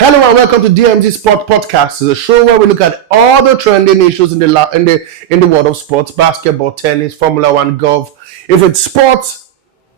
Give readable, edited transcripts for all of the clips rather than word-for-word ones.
Hello and welcome to DMC Sport Podcast. It's a show where we look at all the trending issues in the world of sports: basketball, tennis, Formula One, golf. If it's sports,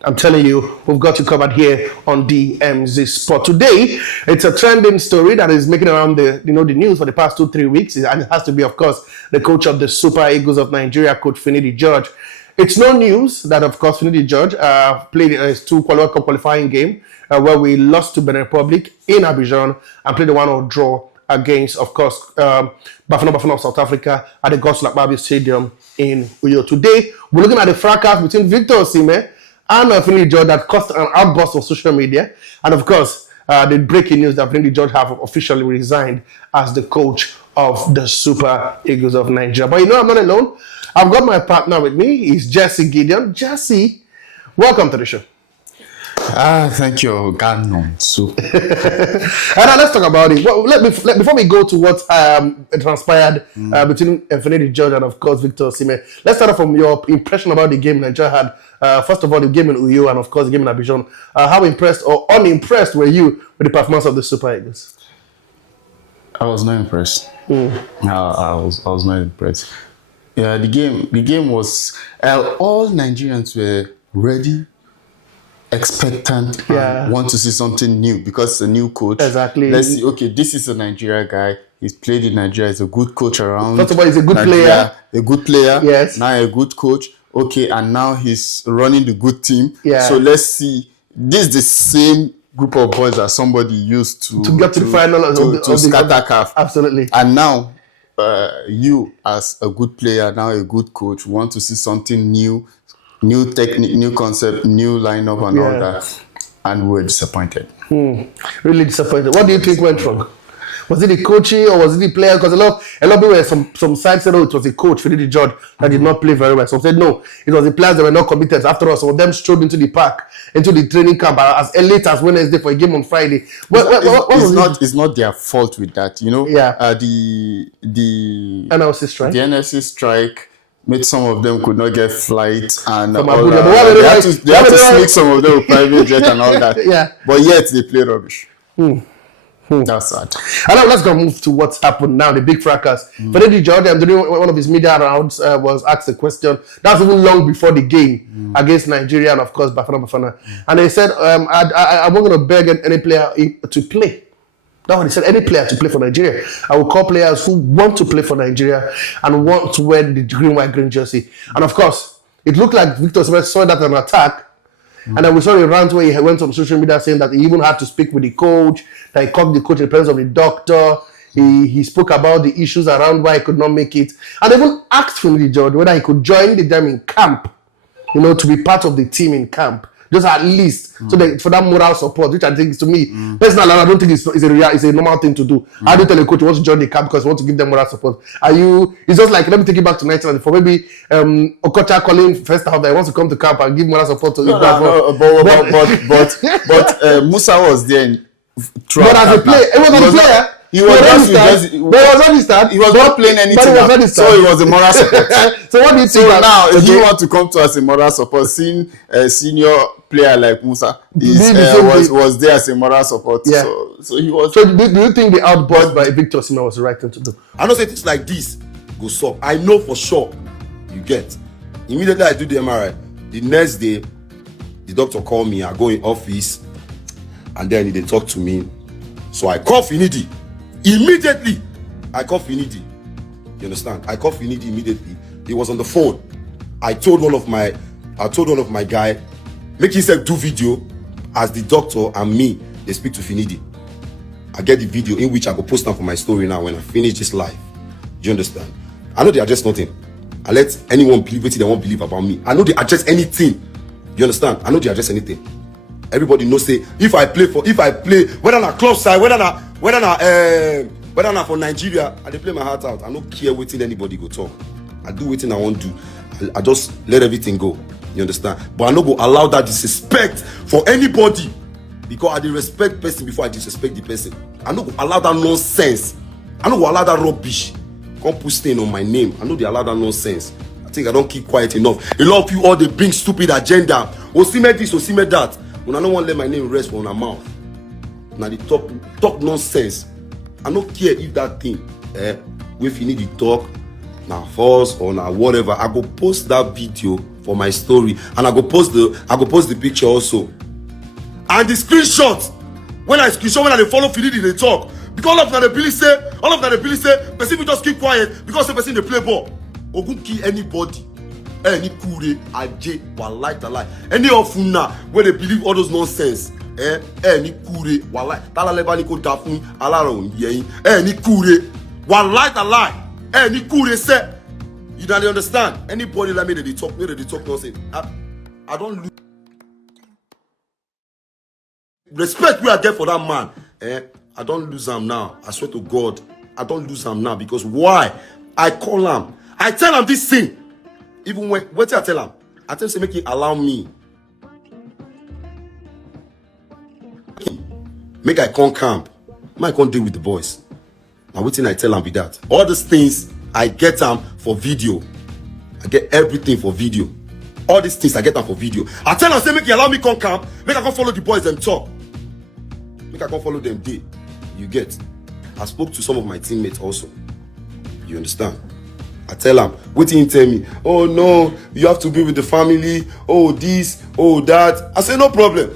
I'm telling you, we've got you covered here on DMZ Sport. Today, it's a trending story that is making around the news for the past 2-3 weeks, and it has to be, of course, the coach of the Super Eagles of Nigeria, Coach FINIDI George. It's no news that, of course, FINIDI George played his two World Cup qualifying game where we lost to Benin Republic in Abidjan and played a 1-0 draw against, of course, Bafana of South Africa at the Godswill Akpabio Stadium in Uyo. Today, we're looking at the fracas between Victor Osimhen and FINIDI George that caused an outburst on social media. And, of course, the breaking news that FINIDI George have officially resigned as the coach of the Super Eagles of Nigeria. But I'm not alone. I've got my partner with me. He's Jesse Gideon. Jesse, welcome to the show. Thank you, Ganon. And now let's talk about it. Well, before we go to what transpired between FINIDI George and, of course, Victor Osimhen, let's start off from your impression about the game Nigeria had. First of all, the game in Uyo and, of course, the game in Abidjan. How impressed or unimpressed were you with the performance of the Super Eagles? I was not impressed. I was not impressed. Yeah, the game was all Nigerians were ready, expectant, and want to see something new because it's a new coach. Exactly. Let's see. Okay, this is a Nigeria guy. He's played in Nigeria. He's a good coach around. First of all, he's a good Nigeria, a good player. Yes. Now a good coach. Okay, and now he's running the good team. Yeah. So let's see. This is the same group of boys that somebody used to get to the final to scatter calf. Absolutely. And now, you as a good player, now a good coach, want to see something new technique, new concept, new lineup, and all that, and we're disappointed. Really disappointed. What do you think went wrong? Was it the coaching or was it the player? Because a lot of people were, some sides said, it was the coach, FINIDI George, that did not play very well. Some said, no, it was the players that were not committed. After all, some of them strode into the park, into the training camp as late as Wednesday for a game on Friday. It's not their fault with that, the NLC strike. The NLC strike made some of them could not get flights and from all Abuja. that. They had to sneak some of them with private jet and all that. Yeah. But yet they play rubbish. That's sad. And now let's go move to what's happened now, the big fracas. FINIDI George, during one of his media rounds, was asked a question. That's even long before the game against Nigeria and, of course, Bafana. And he said, I'm not going to beg any player to play. That's what he said, any player to play for Nigeria. I will call players who want to play for Nigeria and want to wear the green, white, green jersey. And, of course, it looked like Victor Osimhen saw that as an attack. And then we saw a rant where he went on social media saying that he even had to speak with the coach, that he called the coach in the presence of the doctor. He spoke about the issues around why he could not make it. And even asked FINIDI George whether he could join them in camp, to be part of the team in camp. Just at least, so that for that moral support, which I think, to me, personally, I don't think it's a normal thing to do. How do you tell a coach you want to join the camp because you want to give them moral support? It's just like, let me take you back to 1994. Maybe Okocha calling first half that he wants to come to camp and give moral support to but Musa was there. But as a player, it was a player. He was not playing anything. So it was a moral support. So what do you think? So now, if you want to come to us a moral support, seeing a senior player like Musa was there as a moral support. Yeah. So he was. So do you think the outburst by Victor Osimhen was the right thing to do? I know say things like this go stop. I know for sure. You get. Immediately I do the MRI. The next day, the doctor called me. I go in office, and then they talk to me. So I call FINIDI. Immediately, I called FINIDI. You understand? I called FINIDI immediately. He was on the phone. I told one of my guy, make himself do video as the doctor and me. They speak to FINIDI. I get the video in which I go post them for my story now when I finish this live. Do you understand? I know they address nothing. I let anyone believe what they won't believe about me. I know they address anything. You understand? I know they address anything. Everybody knows say if I play whether na club side, whether na for Nigeria, I dey play my heart out. I don't care wetin anybody go talk. I do wetin I want to do. I just let everything go. You understand? But I no go allow that disrespect for anybody because I dey respect person before I disrespect the person. I no go allow that nonsense. I no go allow that rubbish. Come put stain on my name. I no dey allow that nonsense. I think I don't keep quiet enough. A lot of you all they bring stupid agenda. Osimhen this, Osimhen that. When I don't want to let my name rest on my mouth. Now the talk nonsense. I don't care if that thing if you need to talk now false or now whatever. I go post that video for my story, and I go post the picture also. And the screenshot, when I dey follow Finidi they talk, because all of that they believe say person will just keep quiet because the person they play ball. Ogun kill anybody, any kure aje wallahi talai. Any of una where they believe all those nonsense, any kure wallahi talai lebani ko da fun alaron yin, any kure wallahi talai, any kure say. You don't understand? Anybody like me that they talk nonsense. I don't lose respect we I get for that man. I don't lose him now. I swear to God, I don't lose him now because why? I call him. I tell him this thing. Even when what I tell him? I tell him say make him allow me. Make I come camp. I can't deal with the boys. Now what thing I tell him be that? All these things I get them for video. I get everything for video. All these things I get them for video. I tell them say make you allow me come camp. Make I come follow the boys them talk. Make I come follow them day. You get. I spoke to some of my teammates also. You understand? I tell them, what did he tell me? Oh no, you have to be with the family. Oh this, oh that. I say no problem.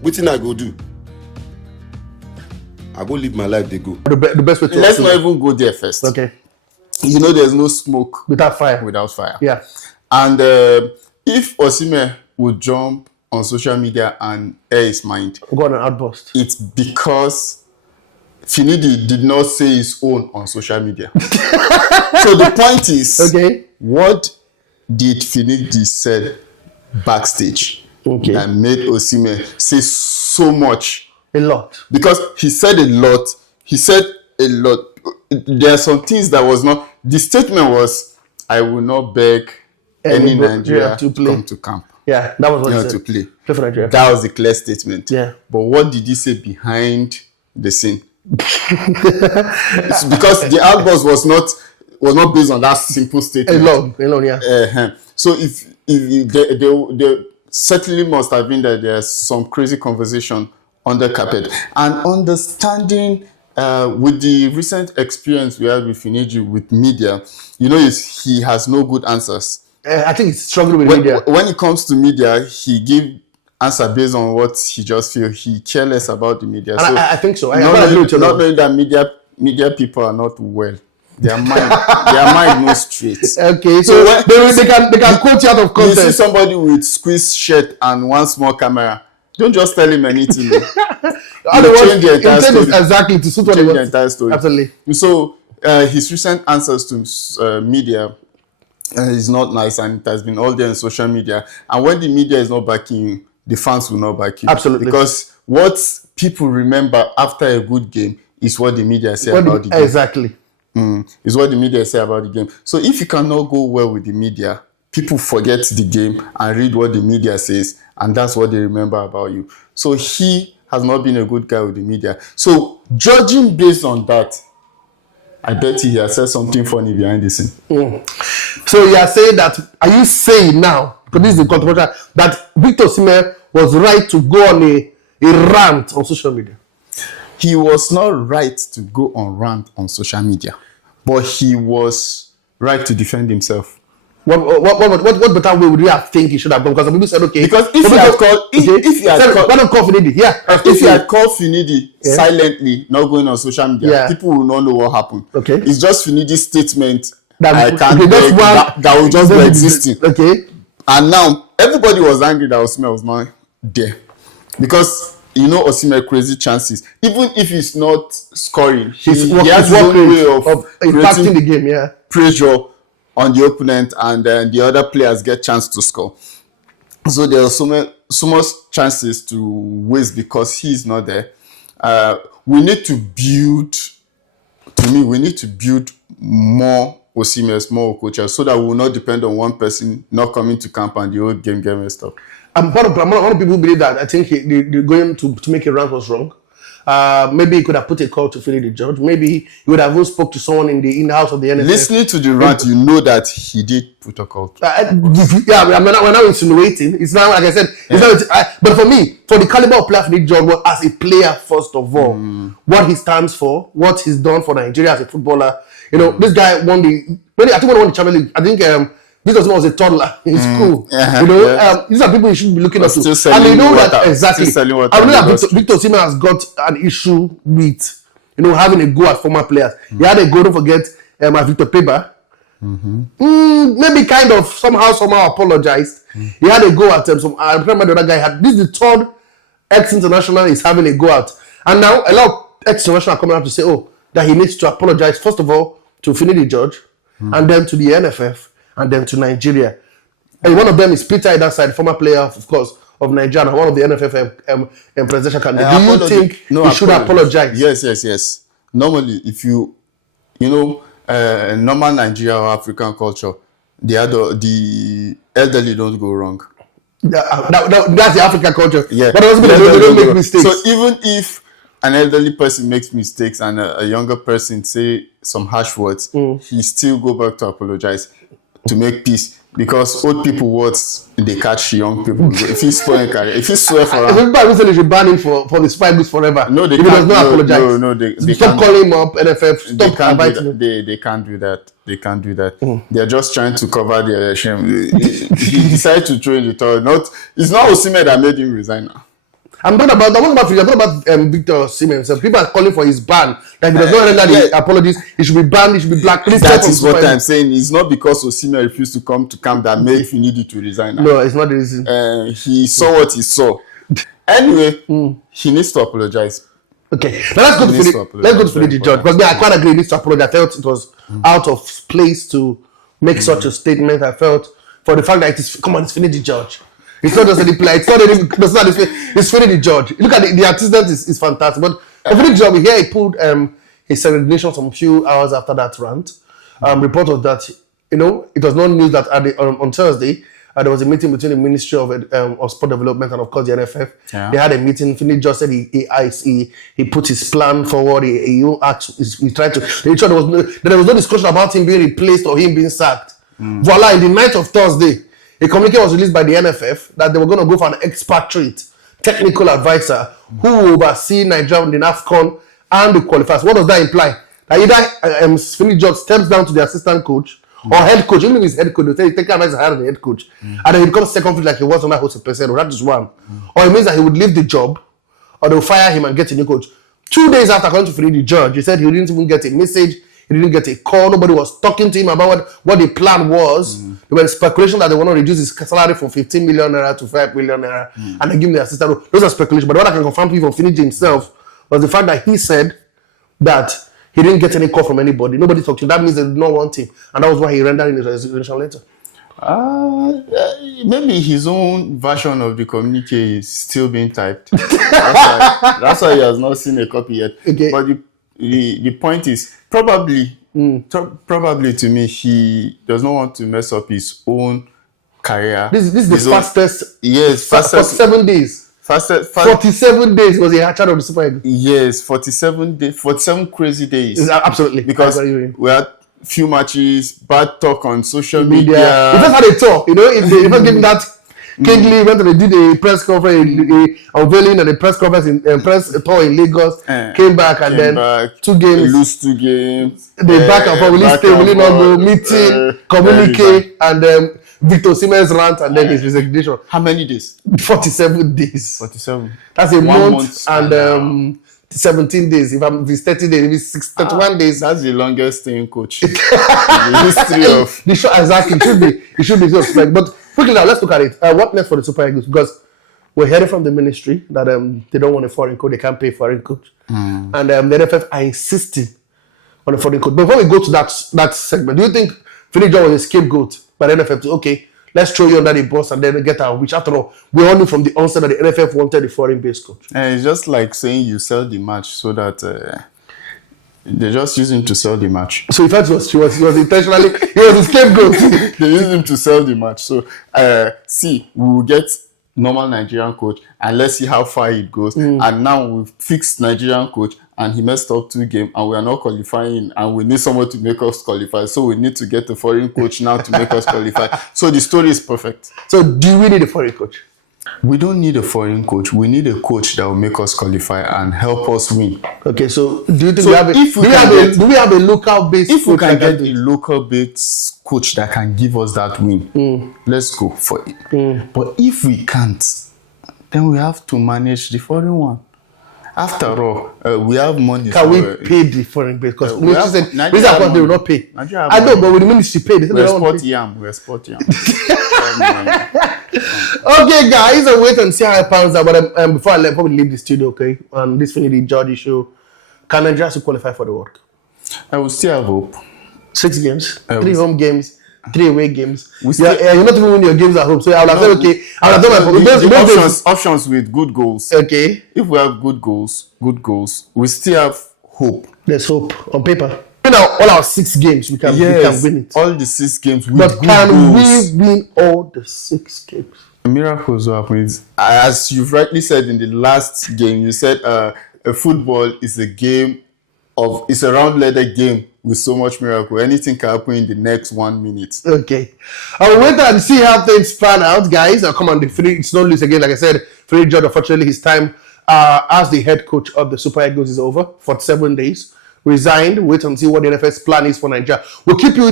What thing I go do? I go live my life. They go. The best way to Let's not even go there first. Okay. You know, there's no smoke Without fire. without fire. Yeah. And if Osimhen would jump on social media and air his mind, Go on an outburst. it's because Finidi did not say his own on social media. So the point is, Okay. what did Finidi say backstage that made Osimhen say so much? A lot. Because he said a lot. He said a lot. There are some things that was not. The statement was, "I will not beg any Nigeria to come to camp." Yeah, that was what he said. To play. Play for Nigeria. That was the clear statement. Yeah. But what did he say behind the scene? It's because the outburst was not based on that simple statement. Alone, yeah. So if there certainly must have been that there's some crazy conversation on the carpet, and understanding with the recent experience we had with Finidi with media, you know, he has no good answers. I think he's struggling with media. When it comes to media, he give answer based on what he just feel. He careless about the media. And So I think so. not knowing that media people are not well. Their mind no straight. Okay, so they can quote you out of You see context. somebody with squeeze shirt and one small camera. Don't just tell him anything. Otherwise, change the entire story. exactly to suit what Change they the want. entire story. Absolutely. So his recent answers to media is not nice, and it has been all there on social media. And when the media is not backing you, the fans will not back you. Absolutely. Because what people remember after a good game is what the media say about the game. Exactly. Is what the media say about the game. So if you cannot go well with the media, people forget the game and read what the media says, and that's what they remember about you. So he has not been a good guy with the media. So judging based on that, I bet he has said something funny behind the scene. So you are saying that, are you saying now, because this is the controversial, that Victor Osimhen was right to go on a rant on social media? He was not right to go on rant on social media, but he was right to defend himself. What better way would you have think he should have done? Because some people said, okay. Because if he had called, if he had called, why not call Finidi? Yeah. if he had called Finidi silently, not going on social media, people will not know what happened. Okay. It's just Finidi's statement That- I can't okay, beg, that's that will just be existing. Okay. And now everybody was angry that Osimhen was not there, because you know Osimhen crazy chances. Even if he's not scoring, he has his own way of impacting the game. Yeah. pressure on the opponent, and then the other players get chance to score. So there are so much chances to waste because he's not there. We need to build. To me, we need to build more Osimhen, more coaches, so that we will not depend on one person not coming to camp and the whole game messed up. One of people believe that I think they're going to make a rant was wrong. Maybe he could have put a call to FINIDI George. Maybe he would have even spoke to someone in the house of the NFF. Listening to the rant, you know that he did put a call. Yeah, we're not insinuating. It's not, like I said, but for me, for the caliber of player FINIDI George, well, as a player, first of all, what he stands for, what he's done for Nigeria as a footballer. You know, this guy won the Champions League. I think this was a toddler in school. You know, these are people you should be looking up to. And you know that exactly. I know that Victor Osimhen has got an issue with, you know, having a go at former players. He had a go, don't forget, Victor Peba. Maybe kind of somehow apologized. He had a go at I remember the other guy had. This is the third ex-international is having a go at. And now a lot of ex-international are coming out to say, that he needs to apologize, first of all, to FINIDI George, and then to the NFF, and then to Nigeria. And one of them is Peter Edaside, former player, of course, of Nigeria, and one of the NFF presidential candidates. Do you think he should apologize? Yes. Normally, if you know, normal Nigeria or African culture, the elderly don't go wrong. That's the African culture. Yeah. But also because they don't make mistakes. So even if an elderly person makes mistakes and a younger person say some harsh words, he still go back to apologize to make peace, because old people words they catch young people. If he spoil career, if he swear for everybody said they should ban him for the Super Eagles forever. No, they if can't. He does not apologize. No, they stop calling him up. NFF, stop inviting him. They can't do that. They can't do that. They're just trying to cover their shame. He decided to throw in the towel. It's not Osimhen that made him resign now. I'm talking about Victor Osimhen. So people are calling for his ban. That he does not render the apologies. He should be banned. He should be blacklisted. That is what I'm saying. It's not because Osimhen refused to come to camp that made FINIDI to resign now. No, it's not the reason. He saw what he saw. Anyway, he needs to apologize. Okay, now let's go to FINIDI George, because I quite agree he needs to apologize. I felt it was out of place to make such a statement. I felt for the fact that it's FINIDI George. It's not just any player. It's FINIDI George. Look at the antecedent is fantastic. But FINIDI George, here he pulled his resignation some few hours after that rant. Report was that, you know, it was not news that on Thursday there was a meeting between the Ministry of Sport Development and of course the NFF. Yeah. They had a meeting. FINIDI George said he put his plan forward. He tried to. There was no discussion about him being replaced or him being sacked. Voila! In the night of Thursday, a communique was released by the NFF that they were going to go for an expatriate technical advisor who will oversee Nigeria in AFCON and the qualifiers. What does that imply? That either FINIDI George steps down to the assistant coach or head coach. Even if he's head coach, they'll take advice higher than the head coach. And then he becomes second field like he was on that Jose Peseiro. That is one. Or it means that he would leave the job or they'll fire him and get a new coach. 2 days after coming to FINIDI George, he said he didn't even get a message. He didn't get a call. Nobody was talking to him about what the plan was. There was speculation that they want to reduce his salary from 15 million naira to 5 million naira and they give him the assistant role. Those are speculation. But what I can confirm to you from FINIDI himself was the fact that he said that he didn't get any call from anybody. Nobody talked to him. That means they did not want him. And that was why he rendered in his resignation letter. Maybe his own version of the communique is still being typed. That's why he has not seen a copy yet. Okay. But the point is probably to me he does not want to mess up his own career. This is the fastest. Yes, fastest. 47 days. 47 days was he in charge of the Super Eagles. Yes, 47 days, 47 crazy days. Absolutely, because we had few matches, bad talk on social media. We just had a talk, you know. If they even give that. Kingsley went to did a press conference, unveiling and a press conference in press tour in Lagos. Came back and then back, 2 games. Lose 2 games. They back and forth. Will he stay? Will he not go? Meeting, communicate, and Victor Osimhen's rant and then his resignation. How many days? 47 days. 47. That's a month and 17 days. If it's 30 days, if it's 31 days. That's the longest staying coach in the history of. Exactly. It should be so. But quickly now, let's look at it. What next for the Super Eagles? Because we're hearing from the ministry that they don't want a foreign coach. They can't pay a foreign coach. And the NFF are insisting on a foreign coach. But before we go to that segment, do you think FINIDI George was a scapegoat by the NFF to, okay, let's throw you under the bus and then get out? Which after all, we all knew from the onset that the NFF wanted a foreign-based coach. It's just like saying you sell the match so that they're just using to sell the match. So in fact, he was intentionally, he was a scapegoat. They used him to sell the match. So, we will get normal Nigerian coach and let's see how far it goes. And now we've fixed Nigerian coach and he messed up 2 games and we are not qualifying and we need someone to make us qualify. So we need to get a foreign coach now to make us qualify. So the story is perfect. So do we need a foreign coach? We don't need a foreign coach. We need a coach that will make us qualify and help us win. Okay, so do you think So we have do we have a local based If we coach can that get a local based coach that can give us that win, let's go for it. But if we can't, then we have to manage the foreign one. After all, we have money. Can we pay the foreign base? Because we have- said Nigeria this have they will money. not pay. Nigeria have I know, money. but with the ministry pay, they say they We're don't want sport to pay. yam. We're sport yam. Okay, guys, I'll wait and see how it pans out. But before I let probably leave the studio, okay, on this FINIDI Georgie show, can Nigeria still qualify for the World Cup? I will still have hope. 6 games, I 3 will- home games, 3 away games. still- You're not even winning your games at home, so I would have said, okay, I would have done my The options with good goals. Okay, If we have good goals, we still have hope. there's hope on paper. Now, all our 6 games, we can win it. All the 6 games with But good can goals. we win all the 6 games? Miracles will happen. As you've rightly said in the last game, you said a football is a game it's a round leather game with so much miracle. Anything can happen in the next 1 minute. Okay. I will wait and see how things pan out, guys. I'll come on the free. It's not loose again. Like I said, FINIDI George, unfortunately, his time as the head coach of the Super Eagles is over for 7 days. Resigned. Wait and see what the NFF's plan is for Nigeria. We'll keep you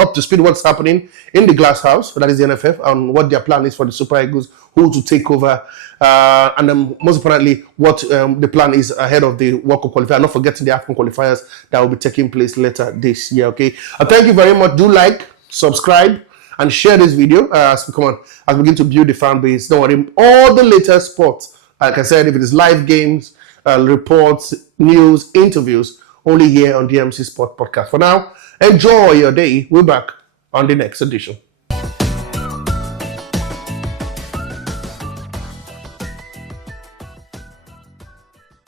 up to speed what's happening in the glass house, that is the NFF, and what their plan is for the Super Eagles, who to take over, and then most importantly, what the plan is ahead of the World Cup qualifier. Not forgetting the African qualifiers that will be taking place later this year. Okay. Thank you very much. Do like, subscribe, and share this video as we begin to build the fan base. Don't worry, all the latest sports. Like I said, if it is live games, reports, news, interviews, only here on DMC Sport Podcast. For now, enjoy your day. We're back on the next edition.